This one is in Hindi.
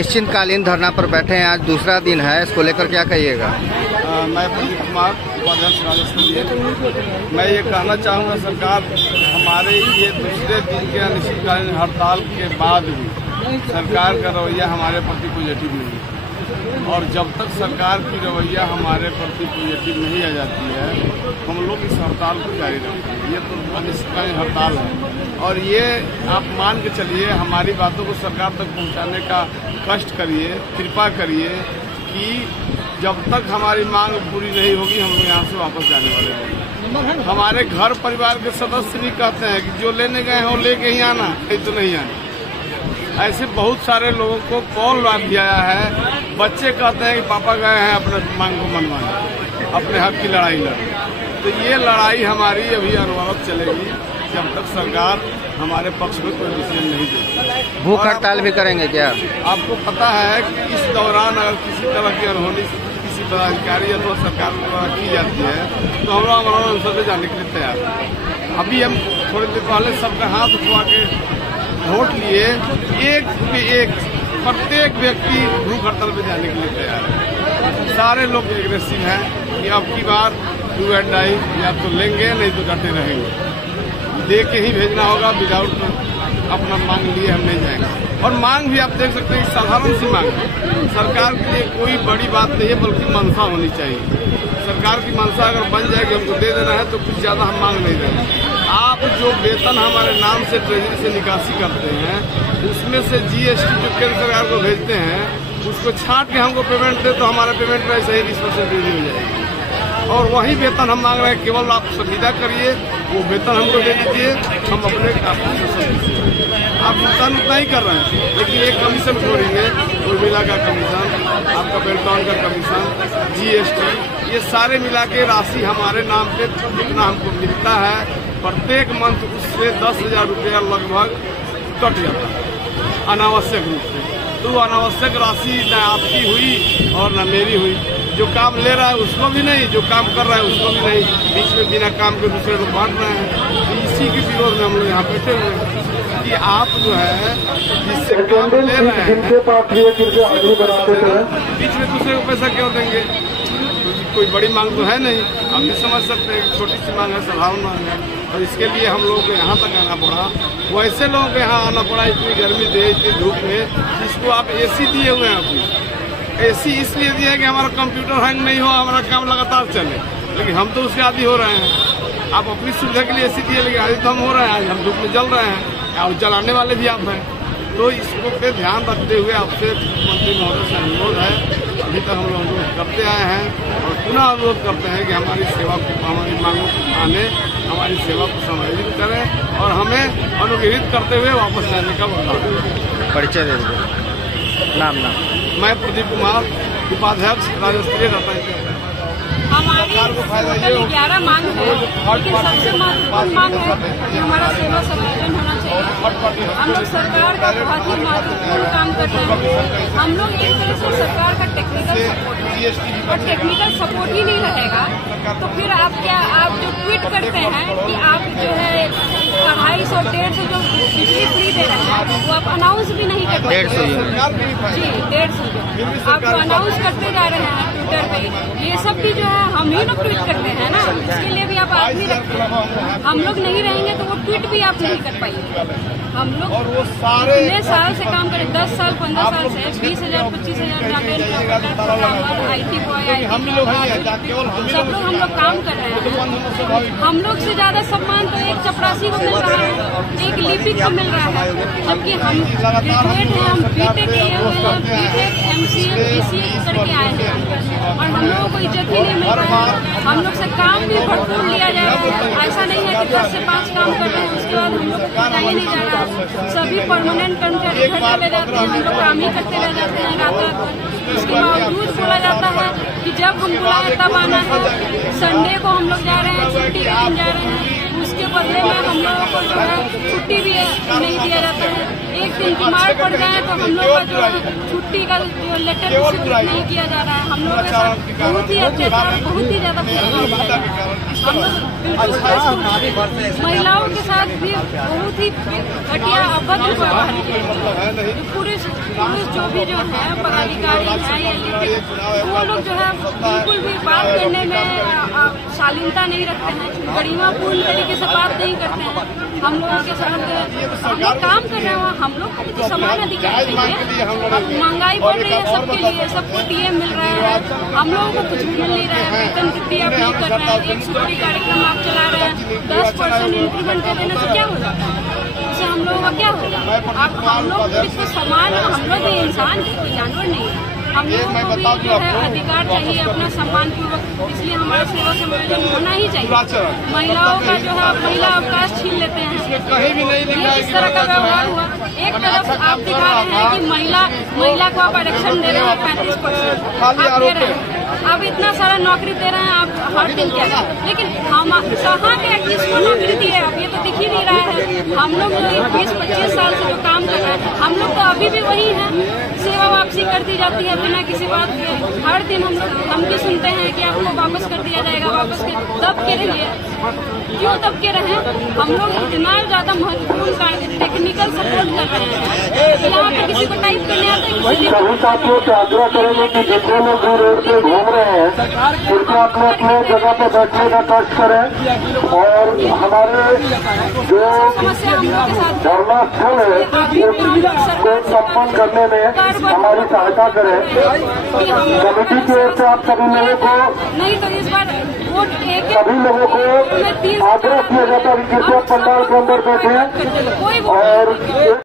अनिश्चितकालीन धरना पर बैठे हैं, आज दूसरा दिन है, इसको लेकर क्या कहिएगा? मैं प्रदीप कुमार, उपाध्यक्ष राजस्थान। मैं ये कहना चाहूँगा, सरकार हमारे ये दूसरे दिन के अनिश्चितकालीन हड़ताल के बाद भी सरकार का रवैया हमारे प्रति पॉजिटिव नहीं है, और जब तक सरकार की रवैया हमारे प्रति पॉजिटिव नहीं आ जाती है, हम लोग इस हड़ताल को जारी रखेंगे। ये तो अनिश्चितकालीन हड़ताल है, और ये आप मान के चलिए, हमारी बातों को सरकार तक पहुंचाने का कष्ट करिए, कृपा करिए कि जब तक हमारी मांग पूरी नहीं होगी, हम लोग यहाँ से वापस जाने वाले हैं। हमारे घर परिवार के सदस्य भी कहते हैं कि जो लेने गए हैं वो लेके ही आना, नहीं तो नहीं आना। ऐसे बहुत सारे लोगों को कॉल दिया है। बच्चे कहते हैं कि पापा गए हैं अपने मांग को मनवाने, अपने हक की लड़ाई लड़ने। तो ये लड़ाई हमारी अभी अनवरत चलेगी जब तक सरकार हमारे पक्ष में कोई डिसीजन नहीं देती। भूख हड़ताल भी करेंगे क्या? आपको पता है कि इस दौरान अगर किसी तरह की अनहोनी किसी पदाधिकारी अथवा सरकार द्वारा की जाती है तो हम लोग हमारा अवसर से जाने के लिए तैयार हैं। अभी हम थोड़ी देर पहले सबका हाथ उठवा के वोट लिए, एक प्रत्येक व्यक्ति भूख हड़ताल पे जाने के लिए तैयार है। सारे लोग एग्रेसिव हैं कि अब की बार डू एंड डाई, या तो लेंगे नहीं तो डटे रहेंगे। दे के ही भेजना होगा, विदाउट अपना मांग लिए हम नहीं जाएंगे। और मांग भी आप देख सकते हैं कि साधारण सी मांग है, सरकार के लिए कोई बड़ी बात नहीं है, बल्कि मंशा होनी चाहिए। सरकार की मंशा अगर बन जाएगी हमको दे देना है तो कुछ ज्यादा हम मांग नहीं रहे हैं। आप जो वेतन हमारे नाम से ट्रेजरी से निकासी करते हैं, उसमें से जीएसटी जो केंद्र सरकार को भेजते हैं, उसको छांट के हमको पेमेंट दे तो हमारा पेमेंट में ऐसे ही 20% वृद्धि हो जाएगी। और वही वेतन हम मांग रहे हैं, केवल आप सुविधा करिए, वो वेतन हमको दे दीजिए, हम अपने आप भुगतान उतना ही कर रहे हैं, लेकिन एक कमीशन छोड़ेंगे, उर्मिला का कमीशन, आपका बेल्टॉन का कमीशन, जीएसटी, ये सारे मिला के राशि हमारे नाम पे जितना हमको मिलता है प्रत्येक मंथ, उससे 10,000 रुपया लगभग कट जाता है अनावश्यक रूप से। तो अनावश्यक राशि न आपकी हुई और न मेरी हुई। जो काम ले रहा है उसको भी नहीं, जो काम कर रहा है उसको भी नहीं, बीच में बिना काम के दूसरे लोग बांट रहे हैं। तो इसी के विरोध में हम लोग यहाँ बैठे हुए हैं कि आप जो है जिससे काम ले रहे हैं बीच में दूसरे को पैसा क्यों देंगे? कोई बड़ी मांग तो है नहीं, आप भी समझ सकते हैं, छोटी सी मांग है, साधारण मांग है, और इसके लिए हम लोगों को यहाँ तक आना पड़ा। वैसे लोगों को यहाँ आना पड़ा इतनी गर्मी दे, इतनी धूप में, जिसको आप एसी दिए हुए हैं। अपनी एसी इसलिए दिया है कि हमारा कंप्यूटर हैंग नहीं हो, हमारा काम लगातार चले, लेकिन हम तो उसके आदी हो रहे हैं। आप अपनी सुविधा के लिए एसी दिए, लेकिन आदि तो हम हो रहे हैं, आज हम धूप में जल रहे हैं, और जलाने वाले भी आप हैं। तो इसको पे ध्यान रखते हुए आपसे मुख्यमंत्री महोदय से अनुरोध है, अभी तक हम लोग अनुरोध करते आए हैं और पुनः अनुरोध करते हैं कि हमारी सेवा को, हमारी मांगों को माने, हमारी सेवा को समायोजित करें और हमें अनुग्रहित करते हुए वापस जाने का वरदान। परिचय दे दीजिए। नाम? मैं प्रदीप कुमार, उपाध्यक्ष राजस्थान रतन। हमारी 11 मांग है, लेकिन सबसे महत्वपूर्ण मांग है कि हमारा सेवा समायोजन होना चाहिए। हम लोग सरकार का बहुत ही महत्वपूर्ण काम कर रहे हैं। हम लोग एक तरह से सरकार का टेक्निकल सपोर्ट है, और टेक्निकल सपोर्ट ही नहीं रहेगा तो फिर आप जो ट्वीट करते हैं कि आप जो है 250-150 जो बिजली फ्री दे रहे हैं, वो आप अनाउंस भी नहीं करते। 150 जी, 150 आप जो अनाउंस करते जा रहे हैं ट्विटर पे, ये सब भी जो है हम ही लोग ट्वीट करते हैं ना, इसके लिए भी आप आदमी रखते हैं। हम लोग नहीं रहेंगे तो वो ट्वीट भी आप नहीं कर पाएंगे। हम लोग इतने साल से काम करें, 10 साल 15 साल से 20,000 25,000 IT बॉय, सब लोग हम लोग काम कर रहे हैं। हम लोग से ज्यादा सम्मान तो एक चपरासी को मिल रहा है, एक लिपिक को मिल रहा है, जबकि हम ग्रेजुएट हैं, हम बीटेक किए हुए हैं, बीटेक MCA BCA करके आए हैं, और हम लोगों को इज्जत ही नहीं मिल रहा है। हम लोग से काम भी भरपूर लिया जा रहा है, ऐसा नहीं है कि 10 से 5 काम कर रहे हैं उसके बाद हम लोग को ही नहीं जा रहा है। सभी परमानेंट कर्मचारी घर चले जाते हैं, हम लोग काम ही करते रह जाते हैं रात रात। इसके बावजूद बोला जाता है कि जब हम बुलाए तब आना है। संडे को हम लोग जा रहे हैं, छुट्टी के दिन जा रहे हैं, उसके बदले में हम लोगों को जो है छुट्टी भी नहीं दिया जाता है। एक दिन बीमार पड़ जाए तो हम लोग का जो छुट्टी का जो लेटर नहीं किया जा रहा है। हम लोग के साथ बहुत ही अत्याचार, बहुत ही ज्यादा हम लोग महिलाओं के साथ भी बहुत ही घटिया अभद्र व्यवहार किया। पुरुष जो है पदाधिकारी है या वो लोग जो है बिल्कुल भी बात करने में शालीनता नहीं रखते हैं, गरिमापूर्ण तरीके से बात नहीं करते हैं। हम लोगों के साथ हम लोग काम कर रहे हैं, हम लोग को भी तो समान अधिकार चाहिए। अब महंगाई बढ़ रही है सबके लिए, सबको डीएम मिल रहा है, हम लोगों को कुछ मिल नहीं रहा है, वेतन वृद्धि आप नहीं कर रहे हैं, 100 कार्यक्रम आप चला रहे हैं, 10% इंक्रीमेंट कर देने से क्या हो जाता है? इससे हम लोगों का क्या होगा? अब हम लोग भी समान, हम लोग भी इंसान है, कोई जानवर नहीं है। हम लोगों को भी जो है अधिकार चाहिए अपना सम्मान पूर्वक, इसलिए हमारा सेवा सम्मेलन होना ही चाहिए। महिलाओं का जो है महिला अवकाश छीन लेते हैं, ये इस तरह का व्यवहार हुआ। एक तरफ आप दिखा रहे हैं कि महिला को आप आरक्षण दे रहे हैं 35%, आप दे रहे हैं, आप इतना सारा नौकरी दे रहे हैं, आप हर दिन क्या करें, लेकिन हम कहाँ के किसको नौकरी दी है? अब ये तो दिख ही नहीं रहा है। हम लोग 20-25 साल से जो काम कर रहे हैं, हम लोग तो अभी भी वही हैं, सेवा वापसी कर दी जाती है बिना किसी बात के। हर दिन हम लोग धमकी सुनते हैं कि आपको वापस कर दिया जाएगा, वापस दब के रहिए। क्यों दब के रहे? हम लोग इतना ज्यादा महत्वपूर्ण कार्य टेक्निकल सपोर्ट कर रहे हैं, यहाँ पे किसी को टाइप करने आता है। सभी साथियों से आग्रह करेंगे कि जितने लोग भी रोड पे घूम रहे हैं कृपया अपने अपने जगह पे बैठने का कष्ट करें, और हमारे जो धरना स्थल है उसको संपन्न करने में हमारी सहायता करें। कमेटी की ओर से आप सभी लोगों को नहीं तो इस बार सभी लोगों को आग्रह किया जाता है कि कृपया पंडाल के अंदर बैठे और